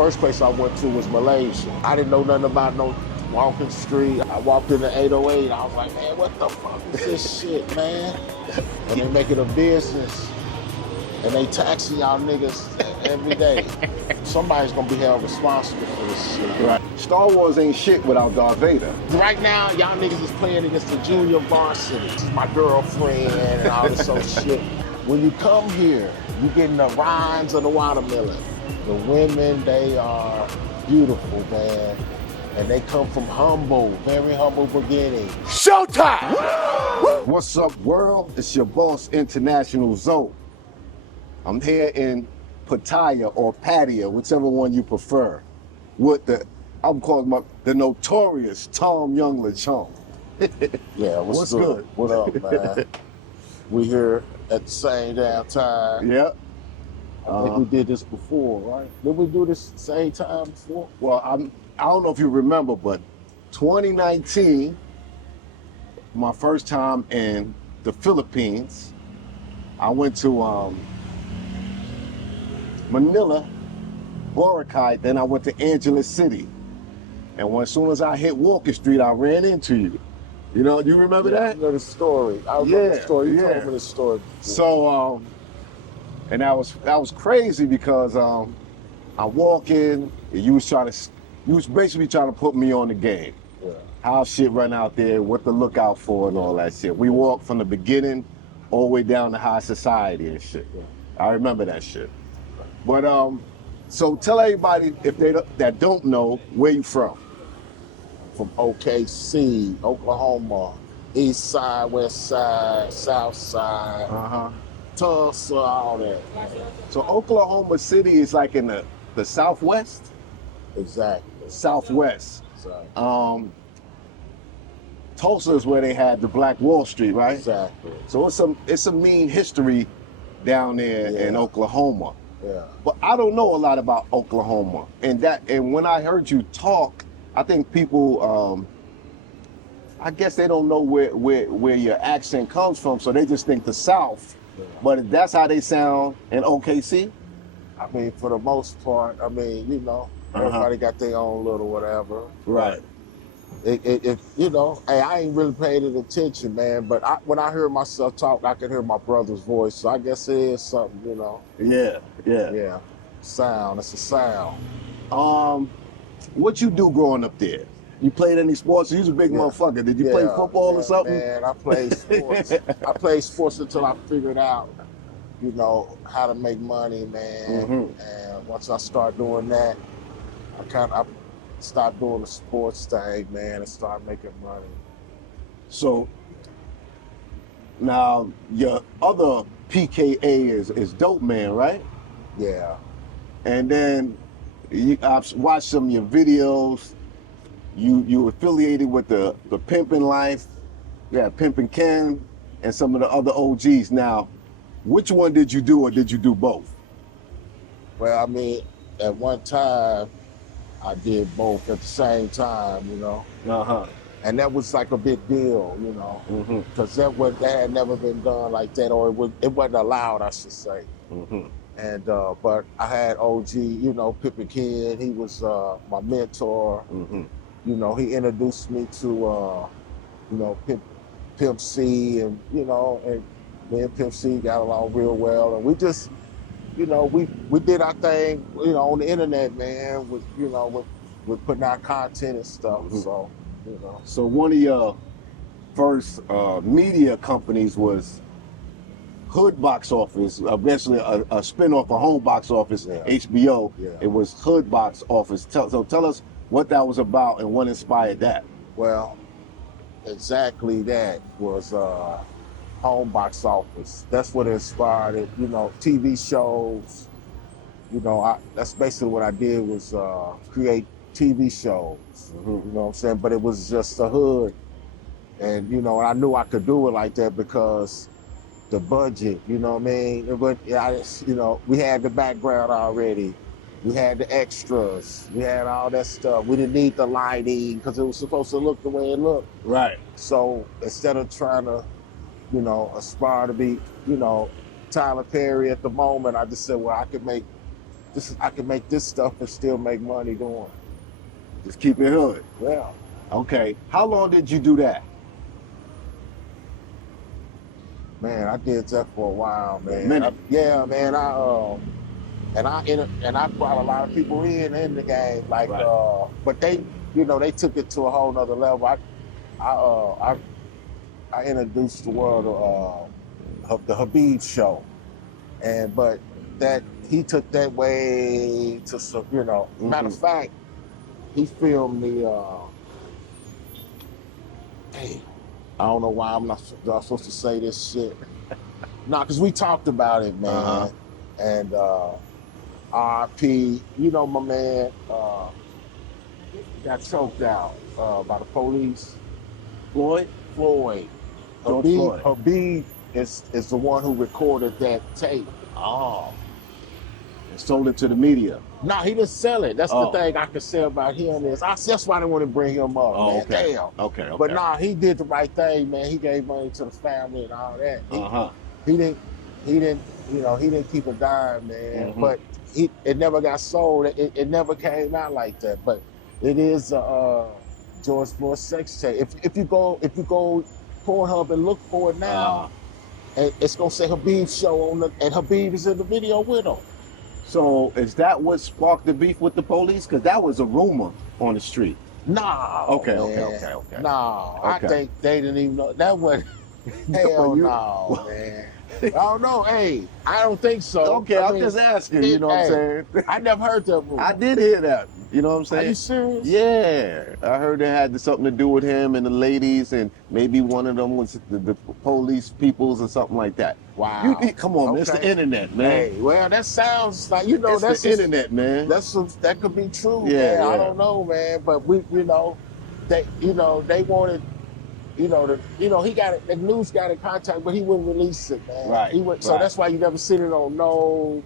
First place I went to was Malaysia. I didn't know nothing about no walking street. I walked in the 808. I was like, man, what the fuck is this shit, man? And they make it a business. And they taxing y'all niggas every day. Somebody's gonna be held responsible for this shit. Right. Star Wars ain't shit without Darth Vader. Right now, y'all niggas is playing against the junior varsity. My girlfriend and all this other shit. When you come here, you getting the rinds of the watermelon. The women, they are beautiful, man. And they come from humble, very humble beginnings. Showtime! What's up, world? It's your boss, International Zoe. I'm here in Pattaya or Pattaya, whichever one you prefer, with I'm calling the notorious Tom Young Lechon. Yeah, what's good? What up, man? We here at the same damn time. Yeah. I think we did this before, right? Did we do this same time before? Well, I don't know if you remember, but 2019, my first time in the Philippines, I went to Manila, Boracay, then I went to Angeles City. And as soon as I hit Walker Street, I ran into you. You know, do you remember that? I know the story. I remember the story. You told me the story before. So, and that was crazy because I walk in, and you was basically trying to put me on the game. Yeah. How shit run out there, what to look out for and all that shit. We walked from the beginning all the way down to high society and shit. Yeah. I remember that shit. But so tell everybody that don't know where you from. From OKC, Oklahoma, East Side, West Side, South Side, Tulsa, all that. So Oklahoma City is like in the Southwest? Exactly. Southwest. Exactly. Tulsa is where they had the Black Wall Street, right? Exactly. So it's some mean history down there in Oklahoma. Yeah. But I don't know a lot about Oklahoma. And when I heard you talk, I think people I guess they don't know where your accent comes from, so they just think the South. Yeah. But that's how they sound in OKC? I mean, for the most part, I mean, you know, everybody got their own little whatever. Right. It you know, hey, I ain't really paid it attention, man, but when I hear myself talk, I can hear my brother's voice, so I guess it is something, you know. Yeah. Sound, it's a sound. What you do growing up there? You played any sports? You was a big motherfucker. Did you play football or something? Man, I played sports. I played sports until I figured out, you know, how to make money, man. And once I start doing that, I stopped doing the sports thing, man, and start making money. So now your other PKA is Dope Man, right? Yeah. And then I've watched some of your videos. You affiliated with the Pimpin' Life, Pimpin' Ken, and some of the other OGs. Now, which one did you do, or did you do both? Well, I mean, at one time, I did both at the same time, you know. And that was like a big deal, you know, because that had never been done like that, or it wasn't allowed, I should say. And but I had OG, you know, Pimpin' Ken. He was my mentor. You know, he introduced me to, you know, Pimp C, and you know, and me and Pimp C got along real well, and we just, you know, we did our thing, you know, on the internet, man, with, you know, with putting out content and stuff. So, you know. So one of your first media companies was Hood Box Office, eventually a spin-off of Home Box Office, HBO. Yeah. It was Hood Box Office. So tell us what that was about and what inspired that. Well, exactly that was Home Box Office. That's what inspired it. You know, TV shows. You know, that's basically what I did was create TV shows. You know what I'm saying? But it was just the hood, and you know, I knew I could do it like that because the budget. You know what I mean? But you know, we had the background already. We had the extras. We had all that stuff. We didn't need the lighting because it was supposed to look the way it looked. Right. So instead of trying to, you know, aspire to be, you know, Tyler Perry at the moment, I just said, well, I could make I can make this stuff and still make money doing it. Just keep it hood. Yeah. Okay. How long did you do that? Man, I did that for a while, man. Minute. Yeah, man. And I brought a lot of people in the game, like, Right. but they, you know, they took it to a whole nother level. I introduced the world of the Habib show, but that he took that way to some, you know. Matter of fact, he filmed the. Hey, I don't know why I'm not supposed to say this shit. Nah, because we talked about it, man. And RP, you know, my man got choked out by the police. Floyd? Habib is the one who recorded that tape. Oh. And sold it to the media. Nah, he didn't sell it. That's the thing I can say about him is that's why I didn't want to bring him up, man. Okay. Damn. Okay. But nah, he did the right thing, man. He gave money to the family and all that. He didn't, you know, he didn't keep a dime, man. But it never got sold. It never came out like that. But it is George Floyd sex tape. If you go Pornhub and look for it now, and it's gonna say Habib show on and Habib is in the video with him. So is that what sparked the beef with the police? Because that was a rumor on the street. Nah. Okay. Nah, Okay. I think they didn't even know that was. Hell no, man. I don't know. Hey, I don't think so. Okay, I'm just asking. You know what I'm saying? I never heard that movie. I did hear that. You know what I'm saying? Are you serious? Yeah, I heard it had something to do with him and the ladies, and maybe one of them was the police peoples or something like that. Wow. Come on, man. It's the internet, man. Hey, well, that sounds like, you know, that's the internet, man. That could be true, Yeah, man. yeah. I don't know, man. But they wanted, he got it. The news got in contact, but he wouldn't release it, man. Right. So that's why you never seen it on no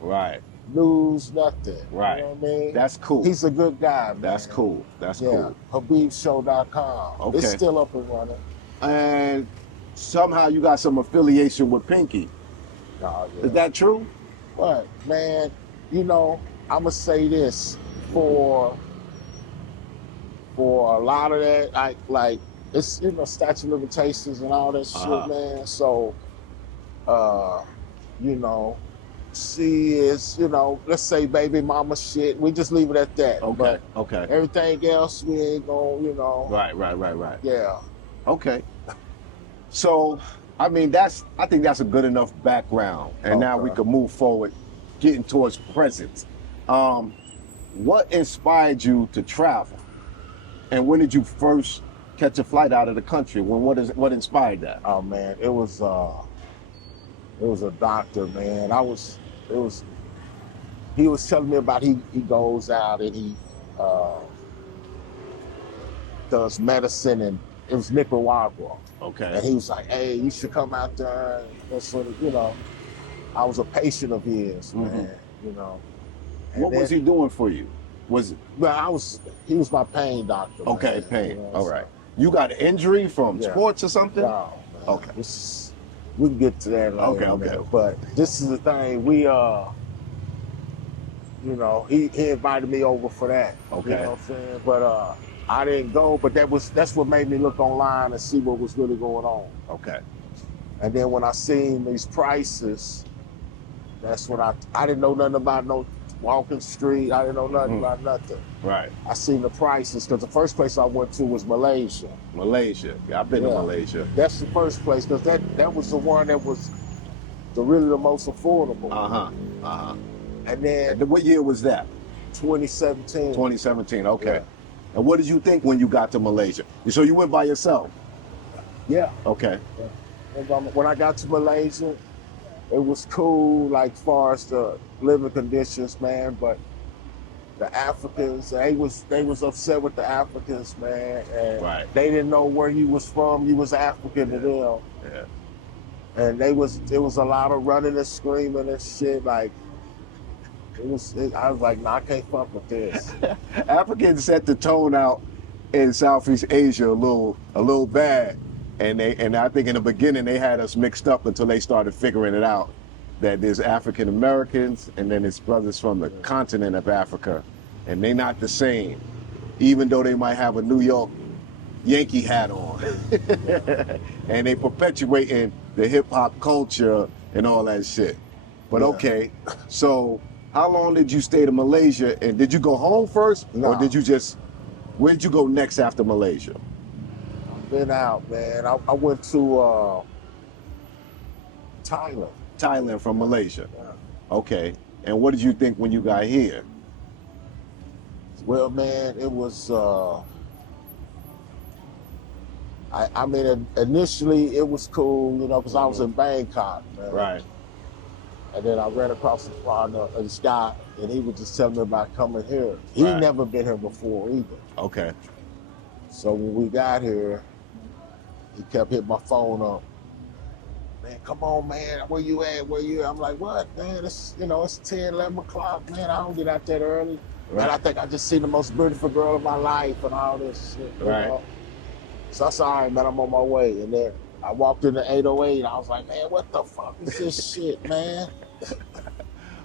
news, nothing. Right. You know what I mean? That's cool. He's a good guy, man. That's cool. That's cool. HabibShow.com. Okay. It's still up and running. And somehow you got some affiliation with Pinky. Oh, yeah. Is that true? But man, you know, I'ma say this for a lot of that, like it's, you know, statute of limitations and all that shit, man. So you know, she is, you know, let's say baby mama shit. We just leave it at that. Okay. But everything else we ain't gonna, you know. Right. Yeah. Okay. So, I mean, I think that's a good enough background. And now we can move forward, getting towards present. What inspired you to travel? And when did you first catch a flight out of the country? What inspired that? Oh man, it was a doctor, man. He was telling me about he goes out and he does medicine, and it was Nicaragua. Okay. And he was like, hey, you should come out there and sort of, you know, I was a patient of his, man, you know. What was he doing for you? He was my pain doctor. Okay, man, pain. you know, All right. You got an injury from sports or something? No, man. Okay. We can get to that later. Okay. But this is the thing. We, you know, he invited me over for that. Okay. You know what I'm saying? But I didn't go, but that's what made me look online and see what was really going on. Okay. And then when I seen these prices, that's when I didn't know nothing about no walking street. I didn't know nothing about nothing. Right. I seen the prices because the first place I went to was Malaysia. Malaysia. Yeah, I've been to Malaysia. That's the first place because that was the one that was really the most affordable. And then What year was that? 2017. 2017. Okay. Yeah. And what did you think when you got to Malaysia? So you went by yourself? Yeah. Okay. When I got to Malaysia, it was cool, like as far as the living conditions, man. But the Africans, they was upset with the Africans, man, and they didn't know where you was from. You was African to them. Yeah. And there was a lot of running and screaming and shit. Like I was like, nah, I can't fuck with this. Africans set the tone out in Southeast Asia a little bad. And I think in the beginning they had us mixed up until they started figuring it out that there's African Americans and then there's brothers from the continent of Africa, and they not the same, even though they might have a New York Yankee hat on. And they perpetuating the hip hop culture and all that shit. But okay, so how long did you stay to Malaysia, and did you go home first, or did you just, where did you go next after Malaysia? I've been out, man. I went to Thailand. Thailand from Malaysia. Yeah. Okay, and what did you think when you got here? Well, man, it was, I mean, initially it was cool, you know, because I was in Bangkok, man. Right. And then I ran across this guy, and he was just telling me about coming here. He'd never been here before either. Okay. So when we got here, he kept hitting my phone up. Man, come on, man, where you at? Where you at? I'm like, what, man? It's, you know, it's 10, 11 o'clock, man. I don't get out that early. Right. And I think I just seen the most beautiful girl of my life and all this shit. You know? So I said, all right, man, I'm on my way. And then I walked into 808, and I was like, man, what the fuck is this shit, man?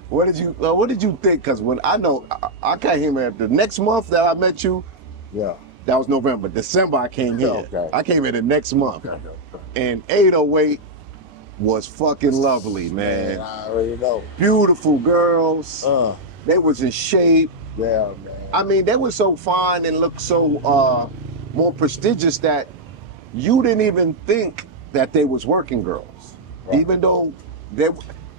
What did you think? Because when I came here the next month that I met you, that was November. December I came here. Okay. I came here the next month. And 808 was fucking lovely, man. I already know. Beautiful girls. They was in shape. Yeah, man. I mean, they were so fine and looked so more prestigious that you didn't even think that they was working girls. Right. Even though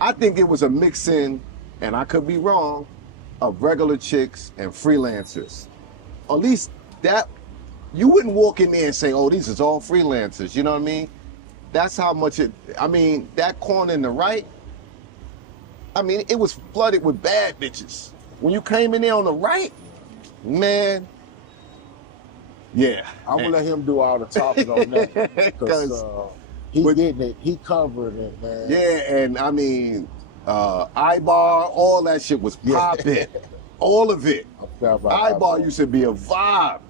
I think it was a mix-in, and I could be wrong, of regular chicks and freelancers. At least that, you wouldn't walk in there and say, oh, these is all freelancers, you know what I mean? That's how much that corner in the right, I mean, it was flooded with bad bitches. When you came in there on the right, man, yeah. I'm gonna let him do all the talking on that, because he getting it, he covering it, man. Yeah, and I mean, Ibar, all that shit was popping. All of it. Ibar used to be a vibe,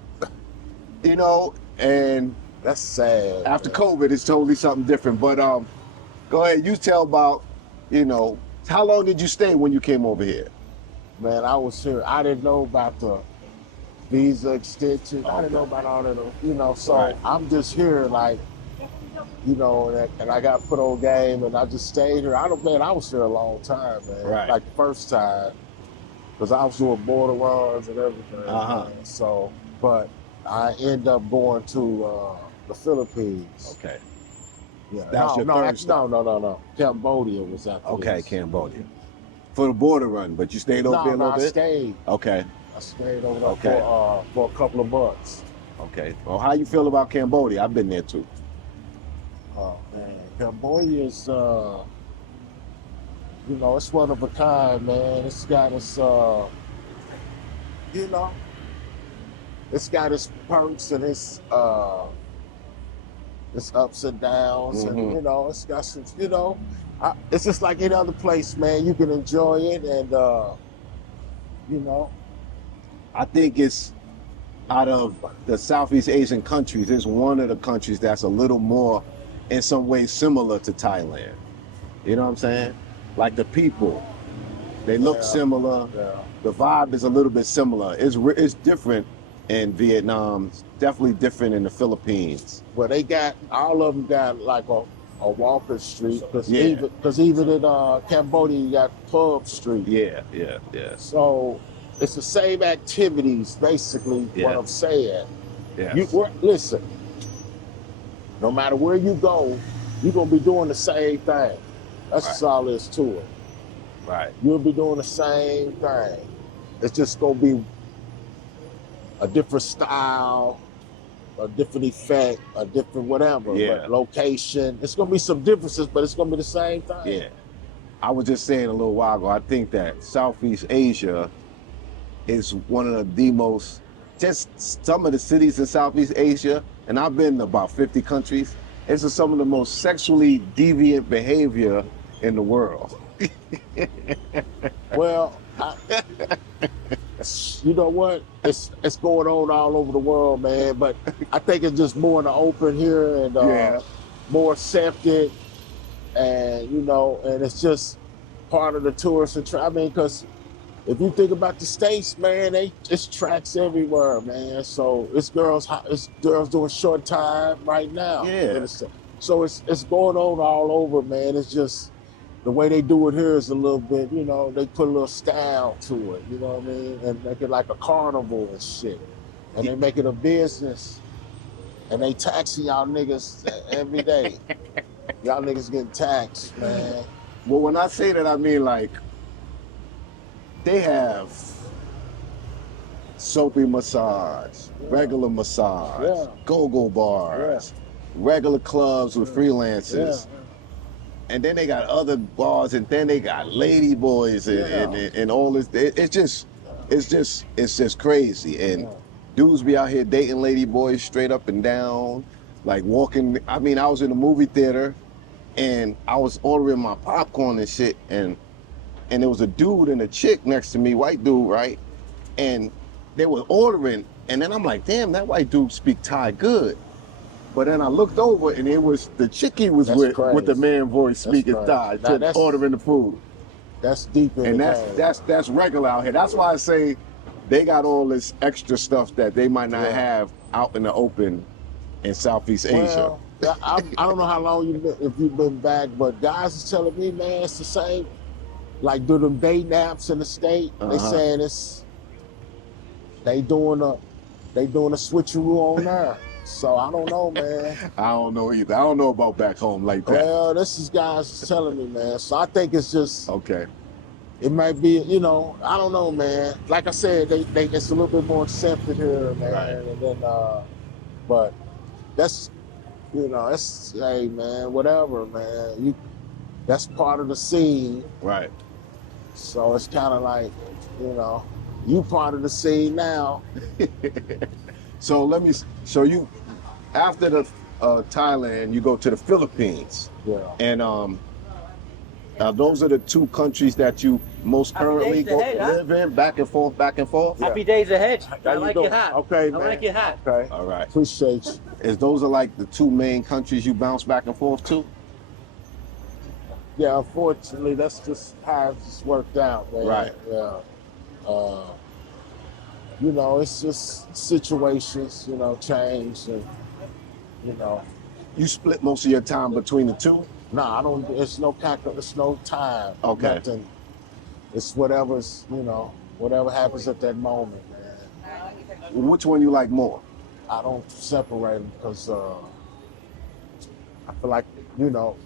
you know, and that's sad. After COVID, it's totally something different. But go ahead, you tell about, you know, how long did you stay when you came over here? Man, I was here. I didn't know about the visa extension. I didn't know about all of them, you know, so I'm just here like, you know, and I got put on game, and I just stayed here. I was here a long time, man. Like the first time, because I was doing border runs and everything. So, but I end up going to the Philippines. Okay. Yeah. That's your third stop. No. Cambodia was after this. Cambodia. For the border run, but you stayed over there a little bit? I stayed. Okay. I stayed over there for a couple of months. Okay. Well, how you feel about Cambodia? I've been there too. Oh, man. Cambodia is, you know, it's one of a kind, man. It's got its, you know, it's got its perks and its ups and downs, and, you know, it's got some, you know, it's just like any other place, man. You can enjoy it, and, you know. I think it's, out of the Southeast Asian countries, it's one of the countries that's a little more, in some ways, similar to Thailand. You know what I'm saying? Like the people, they look similar. Yeah. The vibe is a little bit similar. It's different in Vietnam. It's definitely different in the Philippines. Well, they got, all of them got like a Walker Street, because even in Cambodia, you got Pub Street. Yeah. So it's the same activities, basically, what I'm saying. Yeah. Listen, no matter where you go, you're going to be doing the same thing. That's just all there is to it. Right. You'll be doing the same thing. It's just going to be a different style, a different effect, a different whatever, but location. It's going to be some differences, but it's going to be the same thing. Yeah. I was just saying a little while ago, I think that Southeast Asia is one of the most, just some of the cities in Southeast Asia, and I've been to about 50 countries, it's just some of the most sexually deviant behavior in the world. Well, you know what? It's going on all over the world, man. But I think it's just more in the open here, and more accepted, and you know, and it's just part of the tourist attraction. I mean, because if you think about the States, man, it's tracks everywhere, man. So it's girls doing short time right now. Yeah. So it's going on all over, man. It's just the way they do it here is a little bit, you know, they put a little style to it, you know what I mean? And make it like a carnival and shit. And they make it a business. And they taxing y'all niggas every day. Y'all niggas getting taxed, man. Well, when I say that, I mean like they have soapy massage, regular massage, go-go bars, regular clubs with freelancers. And then they got other bars, and then they got lady boys and all this. It's just crazy. And dudes be out here dating lady boys straight up and down, like walking. I mean, I was in a movie theater, and I was ordering my popcorn and shit, and there was a dude and a chick next to me, white dude, right? And they were ordering, and then I'm like, damn, that white dude speak Thai good. But then I looked over, and it was the chick he was with the man voice speaking Thai, just ordering the food. That's deep in and the game. that's regular out here. That's why I say they got all this extra stuff that they might not have out in the open in Southeast Asia. I don't know how long if you've been back, but guys is telling me, man, it's the same. Like do them day naps in the state. They saying they doing a switcheroo on there. So I don't know, man. I don't know either. I don't know about back home like that. Well, this is guys telling me, man. So I think it's just okay. It might be, you know, I don't know, man. Like I said, it's a little bit more accepted here, man. Right. And then, but that's, you know, it's hey, man, whatever, man. That's part of the scene. Right. So it's kind of like, you know, you part of the scene now. So you, after the Thailand, you go to the Philippines. Yeah. And those are the two countries that you most currently live in, back and forth. Happy days ahead. I like your hat. Okay, man. I like your hat. Okay. All right. Appreciate you. Those are like the two main countries you bounce back and forth to? Yeah, unfortunately, that's just how it's worked out, man. Right. Yeah. You know, it's just situations, you know, change and, you know. You split most of your time between the two? Nah, I don't, it's no time. Okay. Nothing. It's whatever's, you know, whatever happens at that moment, man. Which one you like more? I don't separate them because I feel like, you know,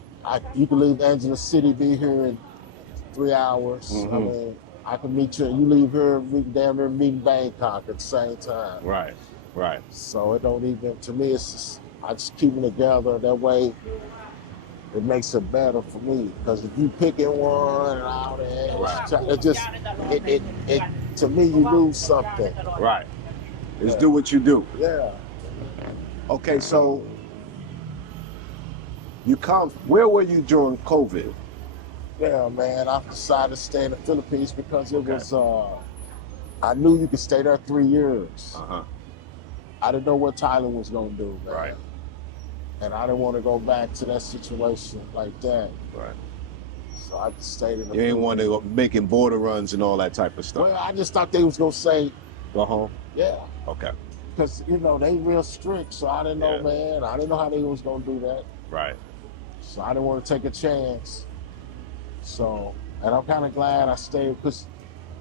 you can leave Angela City, be here in 3 hours. Mm-hmm. I mean, I can meet you, you leave here, we can damn near meet in Bangkok at the same time. Right, right. So it don't even, to me, it's just, I just keep them together. That way, it makes it better for me. Because if you picking one and all that, it just, it to me, you lose something. Right. It's do what you do. Yeah. Okay, so where were you during COVID? Yeah, man, I decided to stay in the Philippines because it was, I knew you could stay there 3 years. I didn't know what Thailand was going to do, man. Right. And I didn't want to go back to that situation like that. Right. So I just stayed in the Philippines. You didn't want to go making border runs and all that type of stuff? Well, I just thought they was going to say, go home? Yeah. Okay. Because, you know, they real strict, so I didn't know, man. I didn't know how they was going to do that. Right. So I didn't want to take a chance. So, and I'm kind of glad I stayed because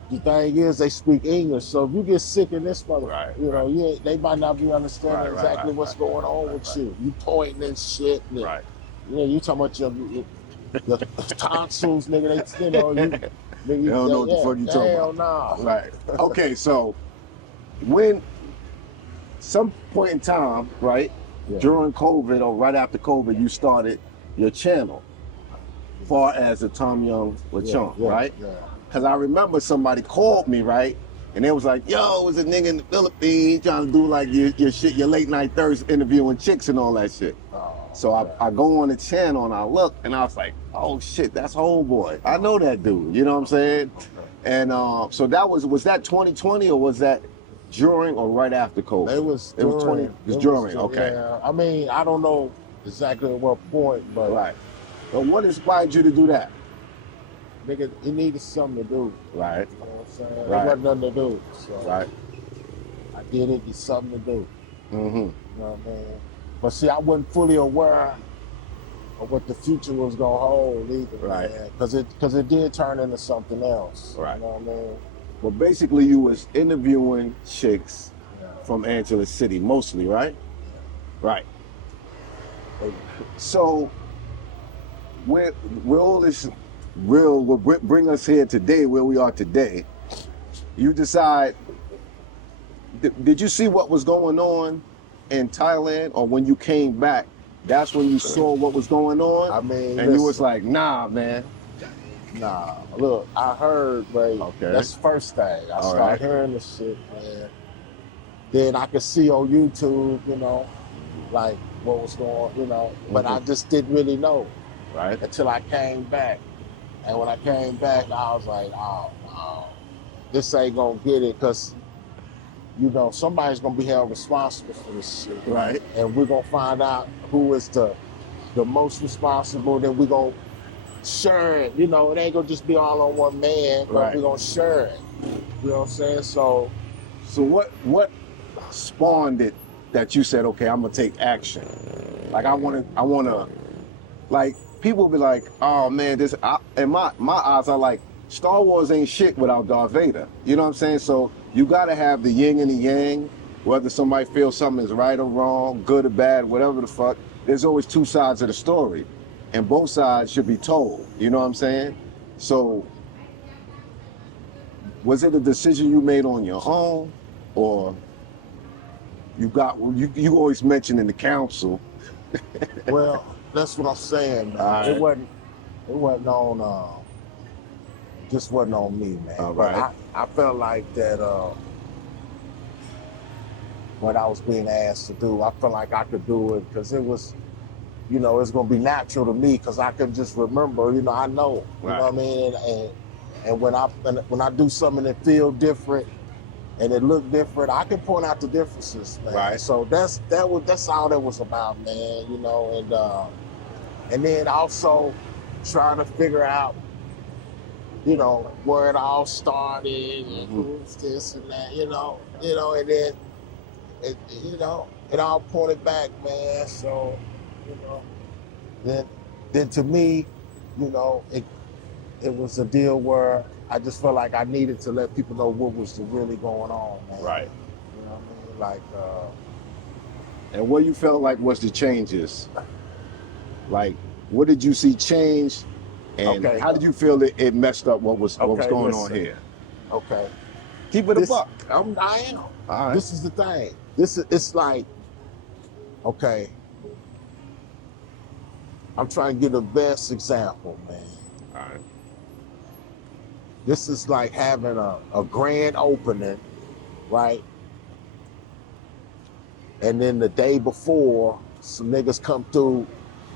the thing is they speak English. So if you get sick in this motherfucker, you know, they might not be understanding exactly what's going on with you. You pointing and shit. And, you know, you talking about your tonsils, nigga. They, you know, you don't know what the fuck you talking about. Hell nah. Right. Okay, so when some point in time, right, during COVID or right after COVID, you started your channel. Far as the Tom Young Lechon, right? Yeah. Because I remember somebody called me, right? And they was like, yo, it was a nigga in the Philippines trying to do like your shit, your late night thirst interviewing chicks and all that shit. So I go on the channel and I look and I was like, oh shit, that's Homeboy. I know that dude, you know what I'm saying? And so that was that 2020 or was that during or right after COVID? It was during. It was during, okay. Yeah. I mean, I don't know exactly at what point, but. Right. But what inspired you to do that? nigga, he needed something to do. Right. You know what I'm saying? Right. There wasn't nothing to do. So Right. I did it, it's something to do. Mm-hmm. You know what I mean? But see, I wasn't fully aware of what the future was gonna hold either, Right. man. Cause it did turn into something else. Right. You know what I mean? Well, basically, you was interviewing chicks Yeah. from Angeles City, mostly, right? Right. They- So, where all this real will bring us here today, where we are today, you decide, did you see what was going on in Thailand, or when you came back, that's when you saw what was going on? I mean, and you was listen. like, nah, man. Nah, look, I heard, Ray. Okay. That's the first thing. I All started right. hearing this shit, man. Then I could see on YouTube, you know, like what was going, you know, but I just didn't really know Right. until I came back. And when I came back, I was like, oh, no, this ain't gonna get it, because, you know, somebody's gonna be held responsible for this shit. Right. And we're gonna find out who is the most responsible, then we're gonna share it. You know, it ain't gonna just be all on one man, but Right. we're gonna share it. You know what I'm saying? So what spawned it that you said, okay, I'm gonna take action? Like I wanna, like people be like, oh man, in my eyes are like, Star Wars ain't shit without Darth Vader. You know what I'm saying? So you gotta have the yin and the yang. Whether somebody feels something is right or wrong, good or bad, whatever the fuck, there's always two sides of the story, and both sides should be told. You know what I'm saying? So was it a decision you made on your own, or you always mention in the council? well, that's what I'm saying, man. All It right. wasn't on just wasn't on me, man. All But right. I felt like that what I was being asked to do, I felt like I could do it because it was, you know, it's gonna be natural to me because I can just remember, you know, I know, you Right. know what I mean? And when I do something that feel different and it look different, I can point out the differences, man. Right. So that's all that was about, man, you know, and then also trying to figure out, you know, where it all started and who's this and that, you know, and then it all pointed back, man. So, you know, then to me, you know, it was a deal where I just felt like I needed to let people know what was really going on, man. Right. You know what I mean? Like, And what you felt like was the changes? Like, what did you see change, and Okay. how did you feel it messed up what was Okay, going on listen. here? okay. Keep it a buck. I am. All right. This is the thing. It's like, okay, I'm trying to give the best example, man. All right. This is like having a grand opening, right? And then the day before, some niggas come through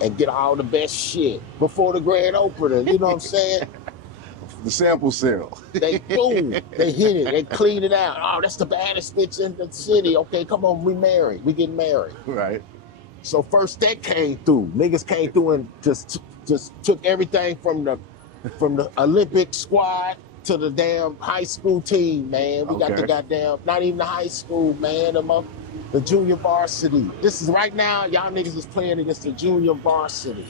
and get all the best shit before the grand opening. You know what I'm saying? The sample sale. They boom, they hit it, they clean it out. Oh, that's the baddest bitch in the city. Okay, come on, we married. We getting married. Right. So first that came through. Niggas came through and just took everything from the Olympic squad to the damn high school team, man. We got Okay. the goddamn, not even the high school, man, the junior varsity. This is right now, y'all niggas is playing against the junior varsity.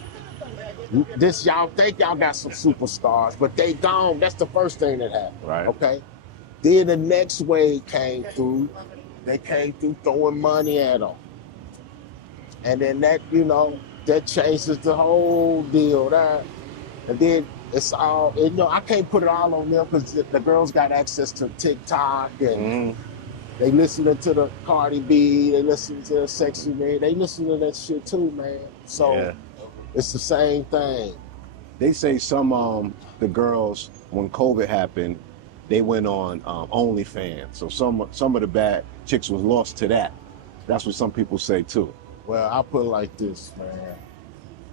This, y'all think y'all got some superstars, but they gone. That's the first thing that happened. Right. Okay. Then the next wave came through. They came through throwing money at them. And then that, you know, that changes the whole deal there. And then it's all, you know, I can't put it all on them because the girls got access to TikTok and they listening to the Cardi B, they listen to the Sexy Red, they listen to that shit too, man. So Yeah. it's the same thing. They say some the girls, when COVID happened, they went on OnlyFans. So some of the bad chicks was lost to that. That's what some people say too. Well, I put it like this, man.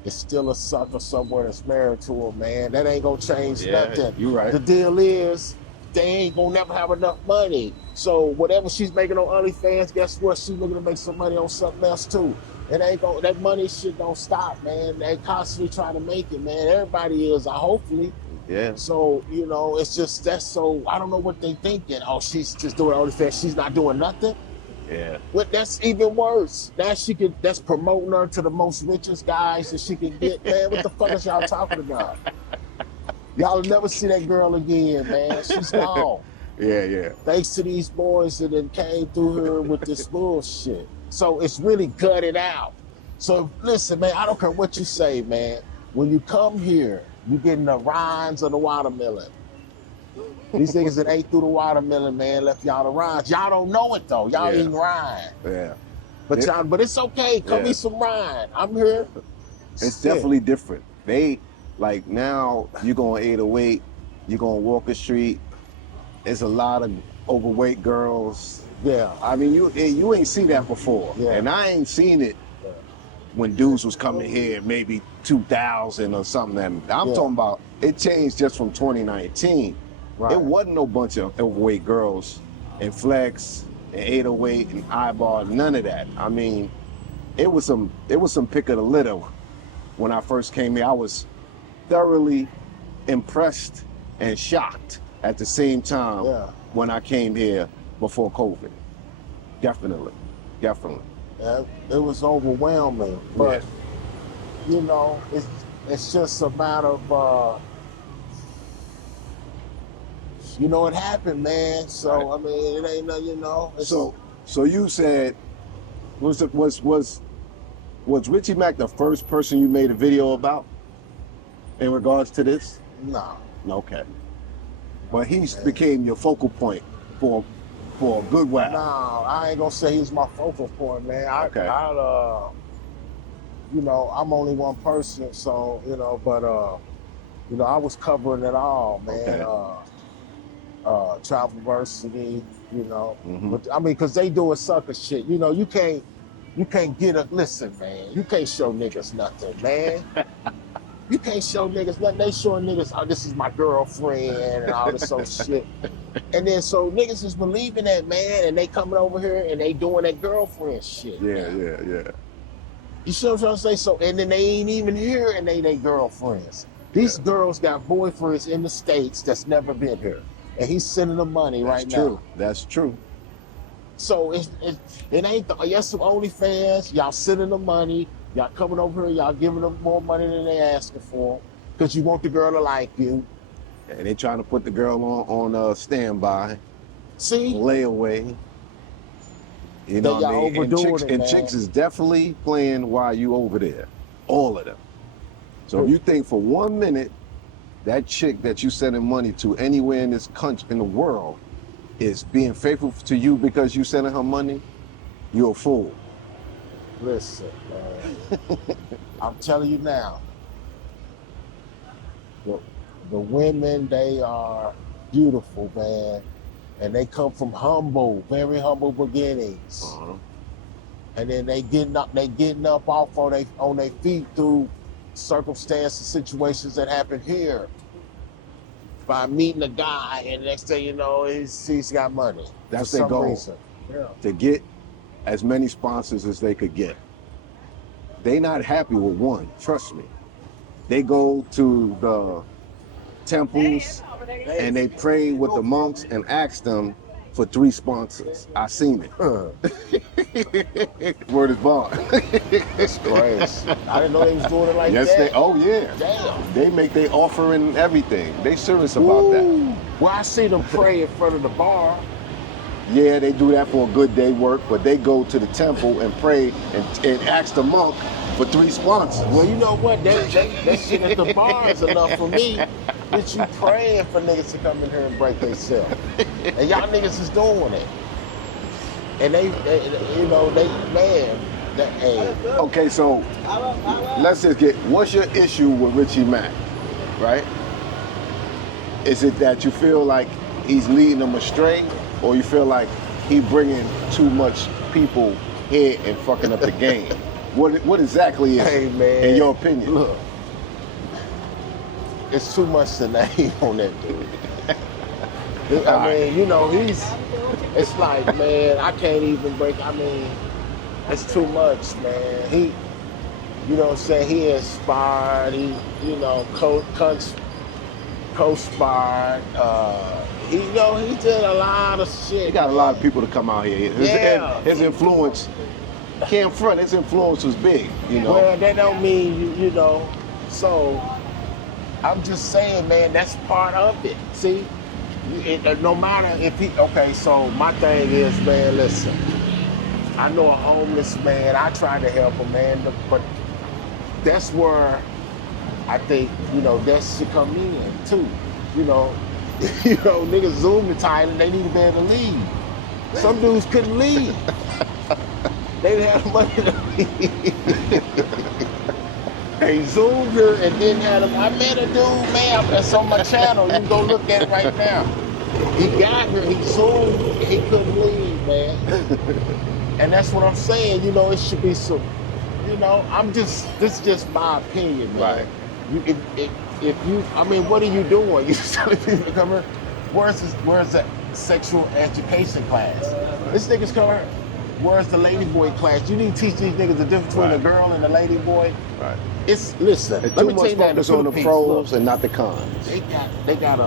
It's still a sucker somewhere that's married to her, man. That ain't gonna change nothing. You right. The deal is, they ain't gonna never have enough money. So whatever she's making on OnlyFans, guess what? She's looking to make some money on something else too. It ain't gonna, that money shit don't stop, man. They constantly trying to make it, man. Everybody is, hopefully. Yeah. So, you know, it's just that's so I don't know what they thinking. Oh, she's just doing OnlyFans. She's not doing nothing. Yeah. What that's even worse. Now that's promoting her to the most richest guys that she can get. Man, what the fuck is y'all talking about? Y'all will never see that girl again, man. She's gone. Yeah. Thanks to these boys that then came through here with this bullshit. So it's really gutted out. So listen, man, I don't care what you say, man. When you come here, you getting the rinds of the watermelon. These niggas that ate through the watermelon, man, left y'all the rinds. Y'all don't know it though. Y'all eating rind. Yeah. But it's okay. Come eat some rind. I'm here. It's definitely different. They like now you go on 808, you go on Walker Street. There's a lot of overweight girls. Yeah. I mean, you ain't seen that before. Yeah. And I ain't seen it when dudes was coming here maybe 2000 or something. And I'm talking about it changed just from 2019. Right. It wasn't no bunch of overweight girls in Flex and 808 and Eyeball, none of that. I mean, it was some pick of the litter. When I first came here, I was thoroughly impressed and shocked at the same time when I came here before COVID. Definitely. Yeah, it was overwhelming, but you know, it's just a matter of you know, it happened, man. So I mean, it ain't nothing, you know. So you said was Richie Mack the first person you made a video about in regards to this? No. Okay. But he became your focal point for a good while. No, I ain't gonna say he's my focal point, man. You know, I'm only one person, so you know, but you know, I was covering it all, man. Travelversity, you know. But I mean, cause they doing sucker shit. You know, you can't listen, man. You can't show niggas nothing, man. You can't show niggas nothing. They showing niggas, oh, this is my girlfriend and all this old shit. And then so niggas is believing that, man, and they coming over here and they doing that girlfriend shit. Yeah. You see what I'm trying to say? So, and then they ain't even here and they girlfriends. These girls got boyfriends in the States that's never been here. And he's sending them money right now. That's true. So it ain't some OnlyFans. Y'all sending them money. Y'all coming over here. Y'all giving them more money than they asking for, because you want the girl to like you. And they trying to put the girl on standby. See, layaway. You know what I mean? And chicks is definitely playing while you over there. All of them. So if you think for 1 minute that chick that you sending money to anywhere in this country, in the world, is being faithful to you because you sending her money, you're a fool. Listen, man. I'm telling you now, the women, they are beautiful, man. And they come from very humble beginnings. And then they getting up off on their feet through circumstances, situations that happen here, by meeting a guy, and the next thing you know, he's got money. That's their goal. To get as many sponsors as they could get. They not happy with one, trust me. They go to the temples and they pray with the monks and ask them for 3 sponsors. I seen it. Word is bond. That's crazy. I didn't know they was doing it like that. Damn. They make their offering and everything. They serious about that. Well, I see them pray in front of the bar. Yeah, they do that for a good day work, but they go to the temple and pray and ask the monk for 3 sponsors. Well, you know what? That shit at the bar is enough for me. Bitch, you praying for niggas to come in here and break themselves. And y'all niggas is doing it. And they Okay, so let's just what's your issue with Richie Mack, right? Is it that you feel like he's leading them astray, or you feel like he bringing too much people here and fucking up the game? What exactly is it, man, in your opinion? Look, it's too much to name on that dude. I mean, you know, it's like, man, I can't even it's too much, man. He, you know what I'm saying, he inspired, he, you know, co-starred. He did a lot of shit. He got a lot of people to come out here. His influence, can't front, his influence was big, you know. Well, that don't mean, so I'm just saying, man, that's part of it. See, no matter if so my thing is, man, listen, I know a homeless man, I try to help him, man, but that's where I think, that should come in too. Niggas Zoom to Thailand, they need to be able to leave. Some dudes couldn't leave. They didn't have the money to leave. They Zoomed her and then had him. I met a dude, man, that's on my channel. You can go look at it right now. He got her, he Zoomed, he couldn't leave, man. And that's what I'm saying, it should be some, this is just my opinion, man. Right. What are you doing? You telling people to come here? Where's the sexual education class? This nigga's coming here. Where's the ladyboy class? You need to teach these niggas the difference between a girl and a ladyboy. Right. Listen. It's let too me tell much you that focus on the pros and not the cons. They got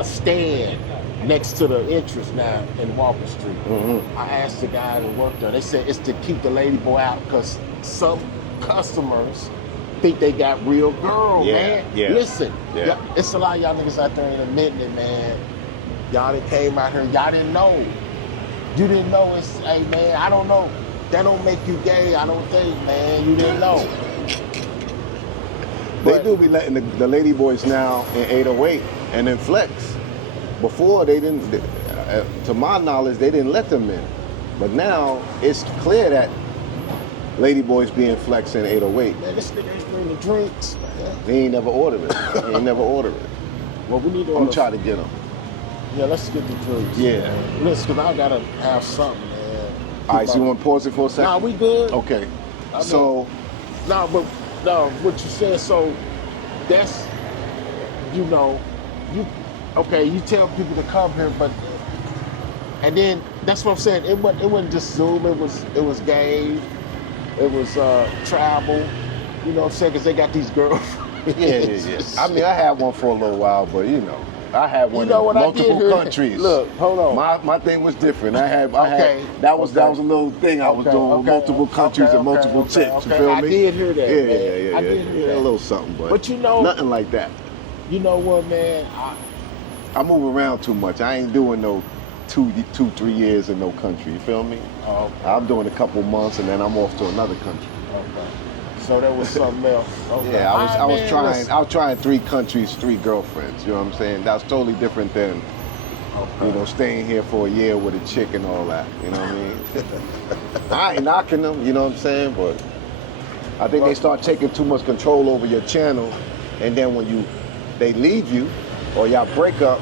a stand next to the entrance now in Walker Street. Mm-hmm. I asked the guy that worked there. They said it's to keep the ladyboy out because some customers think they got real girl, man. Yeah. Listen, it's a lot of y'all niggas out there ain't admitting it, man. Y'all that came out here, y'all didn't know. You didn't know. Hey, man, I don't know. That don't make you gay, I don't think, man. You didn't know. They do be letting the lady boys now in 808 and in Flex. Before they didn't, to my knowledge, they didn't let them in. But now it's clear that lady boys being Flex in 808. Man, this nigga ain't bringing the drinks, man. He ain't never ordered it. Well, we need to I'm trying to get them. Yeah, let's get the drinks. Yeah. Man. Listen, because I got to have something, man. All right, so you want to pause it for a second? Nah, we good. Okay. What you said, so that's, you tell people to come here, and then that's what I'm saying. It wasn't just Zoom. It was game. It was travel. You know what I'm saying? Because they got these girls. Yeah. I mean, I had one for a little while, but I had one in multiple countries. Look, hold on. My thing was different. That was a little thing I was doing with multiple countries and multiple chicks. You feel me? I did hear that. Yeah. I did hear that. A little something, but nothing like that. You know what, man? I move around too much. I ain't doing no 2-3 years in no country. You feel me? Oh, okay. I'm doing a couple months and then I'm off to another country. Okay. So that was something else. Okay. Yeah, I was trying 3 countries, 3 girlfriends. You know what I'm saying? That's totally different than staying here for a year with a chick and all that. You know what I mean? I ain't knocking them. You know what I'm saying? But I think they start taking too much control over your channel, and then when they leave you or y'all break up,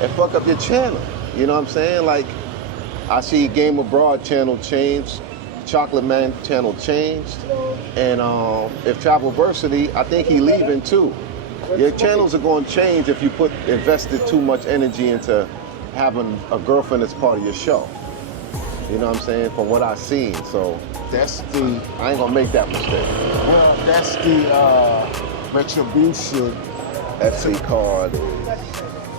and fuck up your channel. You know what I'm saying? Like I see Game Abroad channel changed. Chocolate Man channel changed, and if Travelversity, I think he leaving too. Your channels are going to change if you invested too much energy into having a girlfriend as part of your show. You know what I'm saying? From what I've seen, so I ain't gonna make that mistake. Well, that's the retribution. FC card is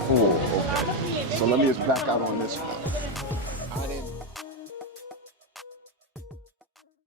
full. Okay, so let me just back out on this one.